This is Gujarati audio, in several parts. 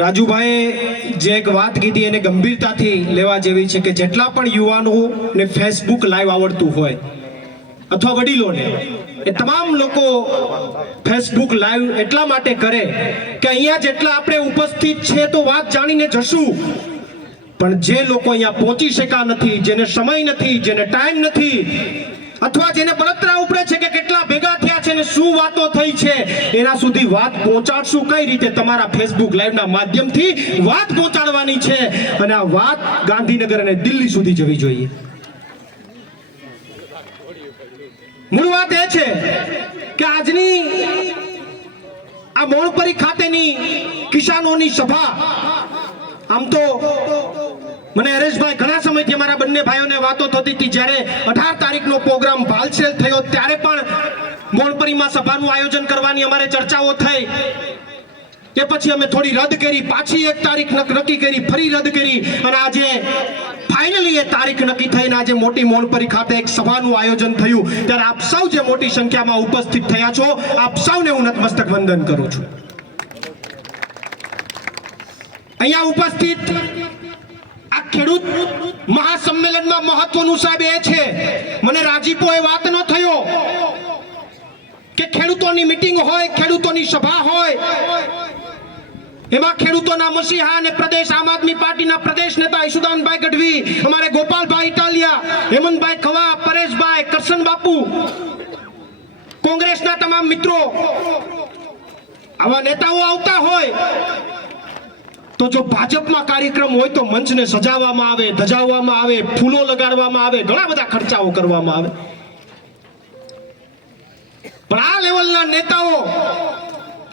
રાજુભાઈએ જે એક વાત કીધી એને ગંભીરતાથી લેવા જેવી છે કે જેટલા પણ યુવાનોને ફેસબુક લાઈવ આવડતું હોય અથવા વડીલોને, એ તમામ લોકો ફેસબુક લાઈવ એટલા માટે કરે કે અહીંયા જેટલા આપણે ઉપસ્થિત છે તો વાત જાણીને જશું. પણ જે લોકો અહીંયા પહોંચી શક્યા નથી, જેને સમય નથી, જેને ટાઈમ નથી અથવા જેને બળતરા ઉપડે છે કે કેટલા ભેગા થયા છે ને શું વાતો થઈ છે, એના સુધી વાત પહોંચાડશું. કઈ રીતે? તમારા ફેસબુક લાઈવના માધ્યમથી વાત પહોંચાડવાની છે. અને આ વાત ગાંધીનગર અને દિલ્હી સુધી જવી જોઈએ. મૂળ વાત એ છે કે આજની આ મોણપરી ખાતેની કિસાનોની સભા, આમ તો મને હરેશભાઈ, ઘણા સમયથી અમારા બંને ભાઈઓને વાતો થતી હતી. જ્યારે અઢાર તારીખનો પ્રોગ્રામ ભાલસેલ થયો, ત્યારે પણ મોણપરીમાં સભાનું આયોજન કરવાની અમારે ચર્ચાઓ થઈ. એ પછી અમે થોડી રદ કરી, પાછી એક તારીખ નક્કી કરી, ફરી રદ કરી. અને આજે ફાઇનલી એ તારીખ નક્કી થઈને આજે મોટી મોણપરી ખાતે એક સભાનું આયોજન થયું. ત્યારે આપ સૌ જે મોટી સંખ્યામાં ઉપસ્થિત થયા છો, આપ સૌને હું નતમસ્તક વંદન કરું છું. અહીંયા ઉપસ્થિત ખેડૂત મહાસંમેલનમાં મહત્વનું સાહેબ એ છે, મને રાજીપો એ ન થયો કે ખેડૂતોની મિટિંગ હોય, ખેડૂતોની સભા હોય, એમાં ખેડૂતોના મસીહા અને પ્રદેશ, આમ આદમી પાર્ટીના પ્રદેશ નેતા ઈશુદાનભાઈ ગઢવી, અમારે ગોપાલભાઈ ઇટાલિયા, હેમંતભાઈ ખવા પરેશભાઈ, કરશન બાપુ, કોંગ્રેસના તમામ મિત્રો, આવા નેતાઓ આવતા હોય તો જો ભાજપમાં કાર્યક્રમ હોય તો મંચને સજાવવામાં આવે, ધજાવવામાં આવે, ફૂલો લગાડવામાં આવે, ઘણા બધા ખર્ચાઓ કરવામાં આવે. પણ આ લેવલના નેતાઓ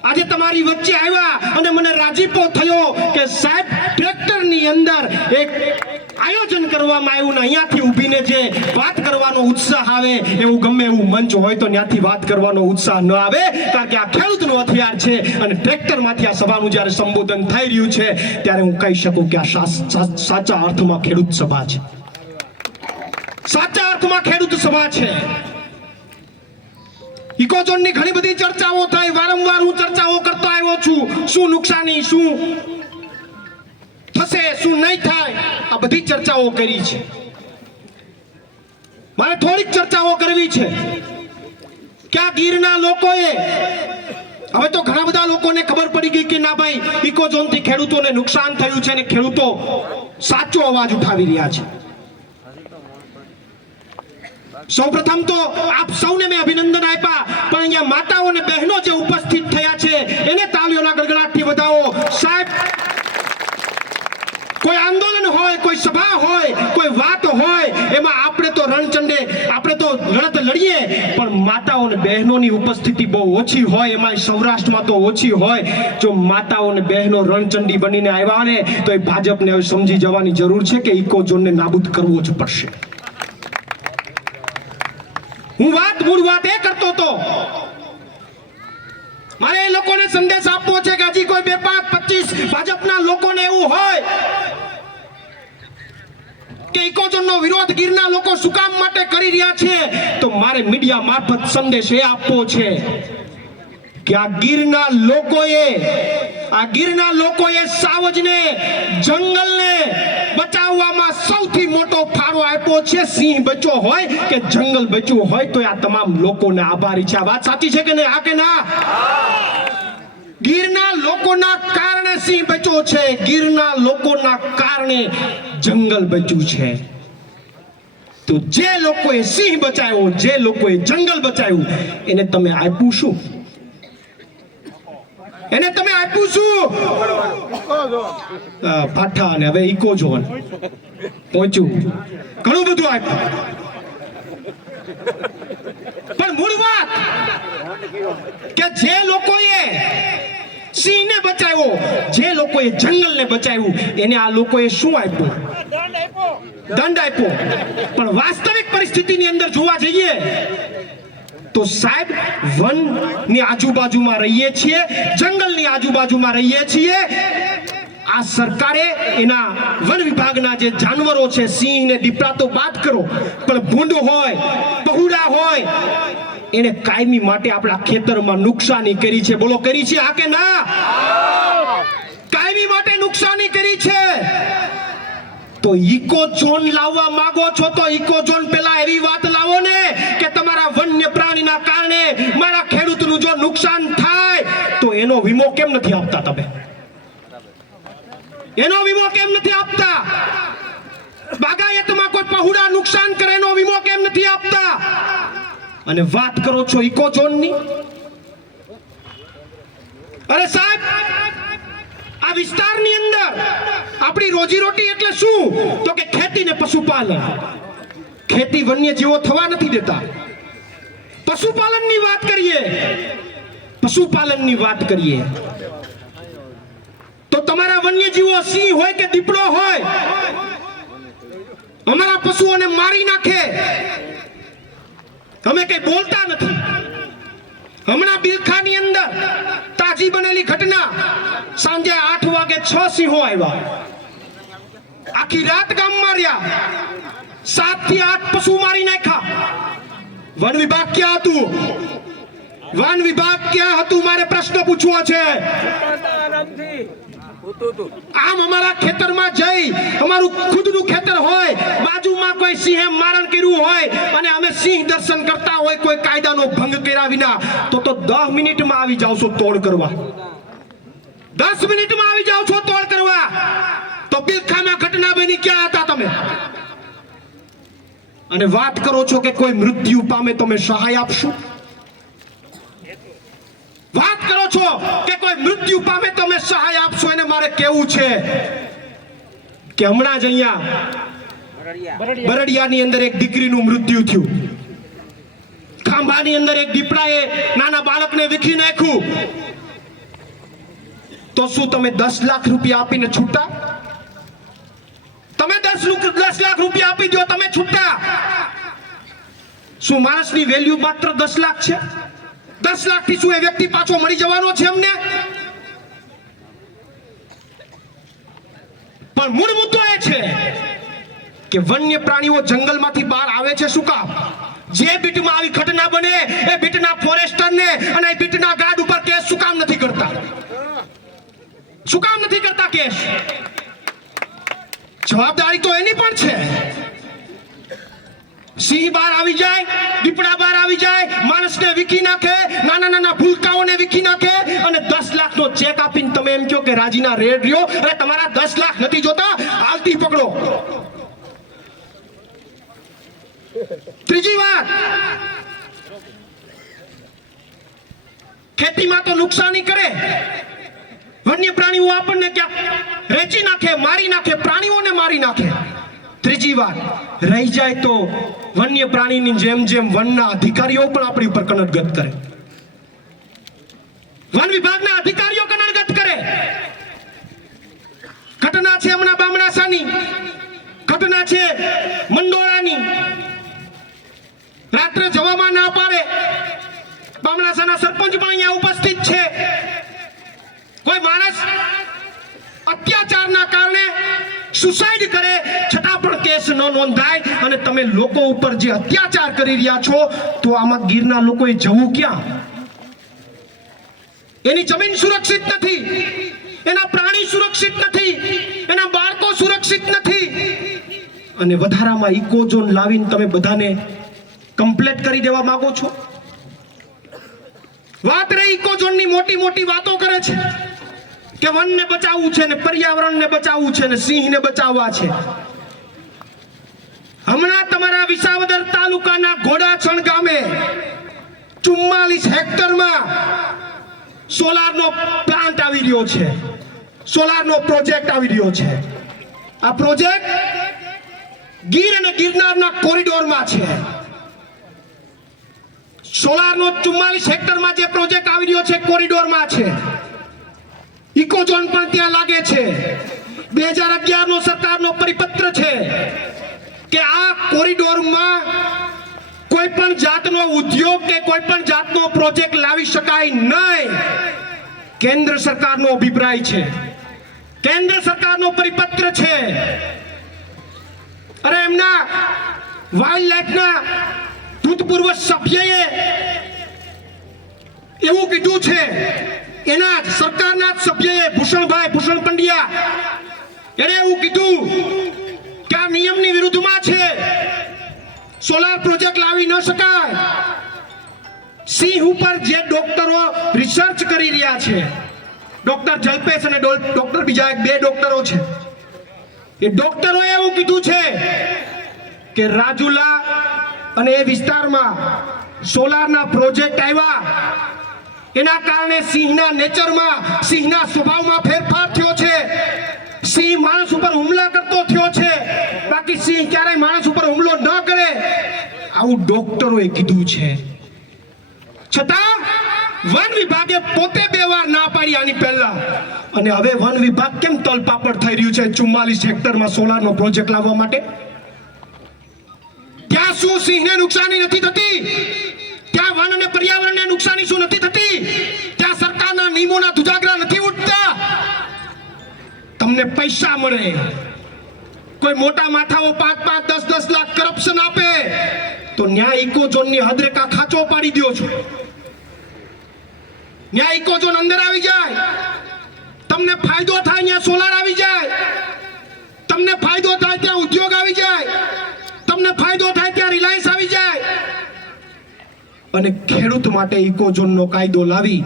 આજે તમારી વચ્ચે આવ્યા અને મને રાજીપો થયો કે સાહેબ, ટ્રેક્ટરની અંદર એક આયોજન કરવામાં આવ્યું ને અહીંયાથી ઊભીને જે વાત કરવાનો ઉત્સાહ આવે, એવું ગમે એવું મંચ હોય તો ત્યાંથી વાત કરવાનો ઉત્સાહ ન આવે, કારણ કે આ ખેડૂતનું હથિયાર છે અને ટ્રેક્ટરમાંથી આ સભાનું જ્યારે સંબોધન થઈ રહ્યું છે, ત્યારે હું કહી શકું કે આ સાચા અર્થમાં ખેડૂત સભા છે. સાચા અર્થમાં ખેડૂત સભા છે. ઇકોઝોનની ઘણી બધી ચર્ચાઓ થાય વારંવાર હું ચર્ચાઓ કરતો આવ્યો છું, શું નુકસાની, શું થશે, શું નહીં થાય આ બધી ચર્ચાઓ કરી છે. મારે થોડીક ચર્ચાઓ કરવી છે. કે ગીરના લોકોએ, હવે તો ઘણા બધા લોકોને ખબર પડી ગઈ કે ના ભાઈ ઇકોઝોનથી ખેડૂતોને નુકસાન થયું છે અને ખેડૂતો સાચો અવાજ ઉઠાવી રહ્યા છે. સૌપ્રથમ તો આપ સૌને મેં અભિનંદન આપ્યા, પણ અહીંયા માતાઓ અને બહેનો જે ઉપસ્થિત થયા છે, એને તાલીઓના ગડગડાટથી વધાવો. સાહેબ કોઈ આંદોલન હોય, કોઈ સભા હોય, કોઈ વાત હોય, એમાં આપણે તો રણચંડે, આપણે તો લડત લડીએ, પણ માતાઓ અને બહેનોની ઉપસ્થિતિ બહુ ઓછી હોય એમાં સૌરાષ્ટ્રમાં તો ઓછી હોય. જો માતાઓ અને બહેનો રણચંડી બનીને આવ્યા ને, તો એ ભાજપને હવે સમજી જવાની જરૂર છે કે ઇકો ઝોનને નાબૂદ કરવો જ પડશે. હું વાત, મૂળ વાત એ કરતો તો મારે એ લોકોને સંદેશ આપવો છે કે હજી કોઈ બે પાંચ, પચીસ ભાજપના લોકોને એવું હોય કે ઇકોઝોનનો વિરોધ ગીરના લોકો શું માટે કરી રહ્યા છે, તો મારે મીડિયા મારફત સંદેશ એ આપવો છે કે આ ગીરના લોકોએ, આ ગીરના લોકોએ સાવજને, જંગલને બચાવવામાં સૌથી મોટો ફાળો આપ્યો છે. સિંહ બચ્યો હોય કે જંગલ બચ્યું હોય તો આ તમામ લોકોને આભારી છે. આ વાત સાચી છે કે નહીં? આ કે ના? ગીરના લોકોના કારણે સિંહ બચ્યો છે. ગીરના લોકોના કારણે જંગલ બચ્યું છે. તો જે લોકોએ સિંહ બચાવ્યો, જે લોકોએ જંગલ બચાવ્યું, એને તમે આપ્યું શું? એને તમે આપ્યું શું? પાઠા અને હવે ઇકો ઝોન પહોંચ્યું. ઘણું બધું આપ્યું. પણ મૂળ વાત કે જે લોકોએ સિંહને બચાવ્યો. જે લોકોએ જંગલને બચાવ્યું, એને આ લોકોએ શું આપ્યું? દંડ આપ્યો. પણ વાસ્તવિક પરિસ્થિતિની અંદર જોવા જઈએ, તો સાહેબ, વનની આજુબાજુમાં રહીએ છીએ, જંગલની આજુબાજુમાં રહીએ છીએ. આ સરકારે એના વન વિભાગના જે જાનવરો છે સિંહ ને દીપડા તો બાદ કરો. પણ ભૂંડ હોય પહુડા હોય એને કાયમી માટે આપણા ખેતરમાં નુકસાની કરી છે. બોલો, કરી છે આ કે ના? કાયમી માટે નુકસાની કરી છે. તો ઇકો ઝોન લાવવા માંગો છો તો ઇકો ઝોન પેલા એવી વાત લાવો ને કે તમારા વન્ય પ્રાણીના કારણે મારા ખેડૂતનું જો નુકસાન થાય, તો એનો વીમો કેમ નથી આપતા તમે? એનો વીમો કેમ નથી આપતા? બાગાયતમાં કોઈ પહુડા નુકસાન કરે એનો વીમો કેમ નથી આપતા? અને વાત કરો છો ઇકો ઝોનની? અરે સાહેબ, આ વિસ્તારની અંદર આપણી રોજીરોટી એટલે શું? તો કે ખેતી ને પશુપાલન. ખેતી વન્ય જીવો થવા નથી દેતા. પશુપાલનની વાત કરીએ. પશુપાલનની વાત કરીએ. તો તમારા વન્યજીવો સિંહ હોય કે દીપડો હોય, અમારા પશુઓને મારી નાખે. અમે કઈ બોલતા નથી. હમણાં બિલખાની અંદર તાજી બનેલી ઘટના સાંજે આઠ વાગે છ સિંહો આવ્યા. આખી રાત ગામ માર્યા. સાતથી આઠ પશુ મારી નાખ્યા. વન વિભાગ ક્યાં હતું? વન વિભાગ ક્યાં હતું? મારે પ્રશ્ન પૂછવો છે. આમ અમારા ખેતરમાં જઈ અમારું ખુદનું ખેતર હોય, બાજુમાં કોઈ સિંહે મારણ કર્યું હોય અને અમે સિંહ દર્શન કરતા હોય કોઈ કાયદાનો ભંગ કર્યા વિના, તો તો દસ મિનિટમાં આવી જાવ છો તોડ કરવા. દસ મિનિટમાં આવી જાવ છો તોડ કરવા. તો બિલખામાં ઘટના બની ક્યાં હતા તમે? અને વાત કરો છો કે કોઈ મૃત્યુ પામે તમે સહાય આપશો? વાત કરો છો કે કોઈ મૃત્યુ પામે તમે સહાય આપશો એને મારે કેવું છે? કે હમણાં જ અહીંયા બરડિયાની અંદર એક દીકરીનું મૃત્યુ થયું. ખાંભાની અંદર એક દીપડાએ નાના બાળકને વિખી નાખ્યું. તો શું તમે દસ લાખ રૂપિયા આપીને છૂટા? તમે દસ દસ લાખ રૂપિયા આપી દો તમે છૂટા. શું માણસની વેલ્યુ માત્ર દસ લાખ છે? દસ લાખથી શું એ વ્યક્તિ પાછો મળી જવાનો છે અમને પણ મૂળ મુદ્દો એ છે કે વન્ય પ્રાણીઓ જંગલમાંથી બહાર આવે છે શું કામ? જે બીટમાં આવી ઘટના બને, એ બીટના ફોરેસ્ટરને અને એ બીટના ગાર્ડ ઉપર કેસ શું કામ નથી કરતા? શું કામ નથી કરતા કેસ? જવાબદારી તો એની પણ છે. સિંહ બહાર આવી જાય, દીપડા બહાર આવી જાય, માણસને વિકી નાખે, નાના નાના ભૂલકાઓને વિકી નાખે અને દસ લાખનો ચેક આપીને તમે એમ કહો કે રાજીના રેડ રહ્યો. અને તમારા દસ લાખ નથી જોતા. આવતી પકડો. ત્રીજી વાત. ખેતીમાં તો નુકસાની કરે. વન્ય પ્રાણીઓ આપણને ક્યાં રેચી નાખે, મારી નાખે, પ્રાણીઓને મારી નાખે. ત્રીજી વાત. રહી જાય તો વન્ય પ્રાણીની જેમ જેમ વનના અધિકારીઓ પણ આપણી ઉપર કનડગત કરે. વન વિભાગના અધિકારીઓ કનડગત કરે. ઘટના છે હમણાં બામણાસાની. ઘટના છે મંડોળાની. રાત્રે જવામાં ના પાડે. બામણાસાના સરપંચ પણ અહીંયા ઉપસ્થિત છે. કોઈ માણસ અત્યાચારના કારણે સુસાઇડ કરે, છતાં પણ કેસ ન નોંધાય અને તમે લોકો ઉપર જે અત્યાચાર કરી રહ્યા છો, તો આમાં ગીરના લોકોએ જવું ક્યાં? એની જમીન સુરક્ષિત નથી, એના પ્રાણી સુરક્ષિત નથી, એના બાળકો સુરક્ષિત નથી. અને વધારામાં ઇકો ઝોન લાવીને તમે બધાને કમ્પ્લેટ કરી દેવા માંગો છો? વાત રહી ઇકો ઝોનની મોટી મોટી વાતો કરે છે. કે વનને બચાવવું છે ને પર્યાવરણને બચાવવું છે ને સિંહને બચાવવા છે? હમણાં તમારા વિસાવદર તાલુકાના ઘોડાછણ ગામે ચુમ્માલીસ હેક્ટરમાં સોલારનો પ્લાન્ટ આવી રહ્યો છે. સોલારનો પ્રોજેક્ટ આવી રહ્યો છે. આ પ્રોજેક્ટ ગીર અને ગિરનારના કોરિડોરમાં છે. સોલારનો ચુમ્માલીસ હેક્ટરમાં જે પ્રોજેક્ટ આવી રહ્યો છે, કોરિડોરમાં છે. ઇકોઝોન પણ ત્યાં લાગે છે. બે હજાર અગિયાર નો સરકારનો પરિપત્ર છે કે આ કોરિડોરમાં કોઈ પણ જાતનો ઉદ્યોગ કે કોઈ પણ જાતનો પ્રોજેક્ટ લાવી શકાય નહીં. કેન્દ્ર સરકારનો અભિપ્રાય છે. કેન્દ્ર સરકારનો પરિપત્ર છે. અરે એમના વાઇલ્ડ લાઈફના ભૂતપૂર્વ સભ્યએ એવું કીધું છે એના સરકારના સભ્યએ ભૂષણભાઈ ભૂષણ પંડ્યા. એણે એવું કીધું કે આ નિયમની વિરુદ્ધમાં છે. સોલાર પ્રોજેક્ટ લાવી ન શકાય. સિંહ ઉપર જે ડોક્ટરો રિસર્ચ કરી રહ્યા છે. ડોક્ટર જલ્પેશ અને ડોક્ટર બીજા બે ડોક્ટરો છે. એ ડોક્ટરોએ એવું કીધું છે કે રાજુલા અને એ વિસ્તારમાં સોલારના પ્રોજેક્ટ આવ્યા. એના કારણે સિંહના નેચરમાં, સિંહના સ્વભાવમાં ફેરફાર થયો છે. સિંહ માણસ ઉપર હુમલા કરતો થયો છે. બાકી સિંહ ક્યારેય માણસ ઉપર હુમલો ન કરે. આવું ડોક્ટરોએ કીધું છે. છતાં, વન વિભાગે પોતે બે વાર ના પાડી આની પહેલા. અને હવે વન વિભાગ કેમ તલપાપડ થઈ રહ્યું છે ચુમ્માલીસ હેક્ટરમાં સોલારનો પ્રોજેક્ટ લાવવા માટે? ત્યાં શું સિંહને નુકસાની નથી થતી? ત્યાં વન અને પર્યાવરણને નુકસાની શું નથી થતી? ત્યાં સરકારના નિયમોના ધુજાગરા નથી ઉઠતા. તમને પૈસા મળે. કોઈ મોટા માથાઓ પાંચ પાંચ દસ દસ લાખ કરપ્શન આપે, તો ન્યાય ઇકોઝોનની હદરેખા ખાચો પાડી દ્યો છો. ન્યાય ઇકોઝોન અંદર આવી જાય. તમને ફાયદો થાય ત્યાં સોલાર આવી જાય. તમને ફાયદો થાય ત્યાં ઉદ્યોગ આવી જાય તમને ફાયદો થાય ત્યાં રિલાયન્સ આવી જાય અને ખેડૂત માટે ઇકોઝોનનો કાયદો લાવી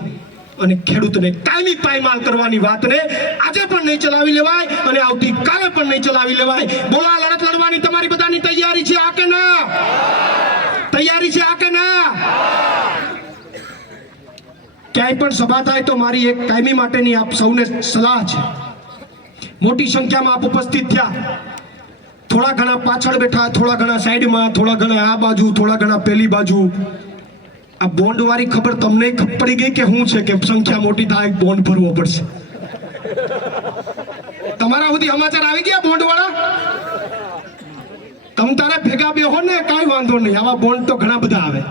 અને ખેડૂતને કાયમી પાયમાલ કરવાની વાતને આજે પણ નહીં ચલાવી લેવાય અને આવતીકાલે પણ નહીં ચલાવી લેવાય. બોલા, લડત લડવાની તમારી બધાની તૈયારી છે આ કે ના? તૈયારી છે આ કે ના? ક્યાંય પણ સભા થાય તો મારી એક કાયમી માટેની આપ સૌને સલાહ છે. મોટી સંખ્યામાં આપ ઉપસ્થિત થયા. થોડા ઘણા પાછળ બેઠા, થોડા ઘણા સાઈડમાં, થોડા ઘણા આ બાજુ, થોડા ઘણા પેલી બાજુ. આ બોન્ડ વાળી ખબર તમને પડી ગઈ કે શું છે કે સંખ્યા મોટી થાય બોન્ડ ભરવો પડશે. તમારા સુધી સમાચાર આવી ગયા બોન્ડ વાળા તમ તારે ભેગા બે હો ને, કાંઈ વાંધો નહીં. આવા બોન્ડ તો ઘણા બધા આવે.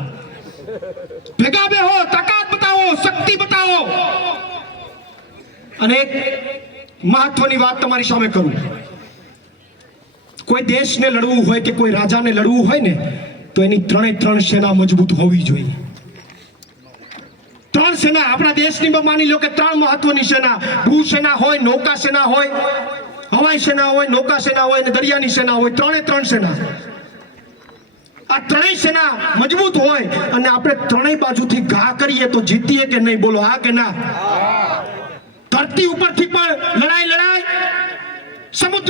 ભેગા બે હો, તાકાત બતાવો, શક્તિ બતાવો. અને એક મહત્વની વાત તમારી સામે કરું. કોઈ દેશને લડવું હોય કે કોઈ રાજાને લડવું હોય ને, તો એની ત્રણે ત્રણ સેના મજબૂત હોવી જોઈએ. ત્રણ સેના આપણા દેશની માની લો કે ત્રણ મહત્વની સેના. ભૂ સેના હોય, નૌકા સેના હોય, હવાઈ સેના હોય, નૌકા સેના હોય અને દરિયાની સેના હોય. ત્રણે ત્રણ સેના. આ ત્રણેય સેના મજબૂત હોય અને આપણે ત્રણેય બાજુથી ઘા કરીએ તો જીતીએ કે નહીં? બોલો, હા કે ના? ધરતી ઉપરથી પણ લડાઈ લડાઈ. સમુદ્ર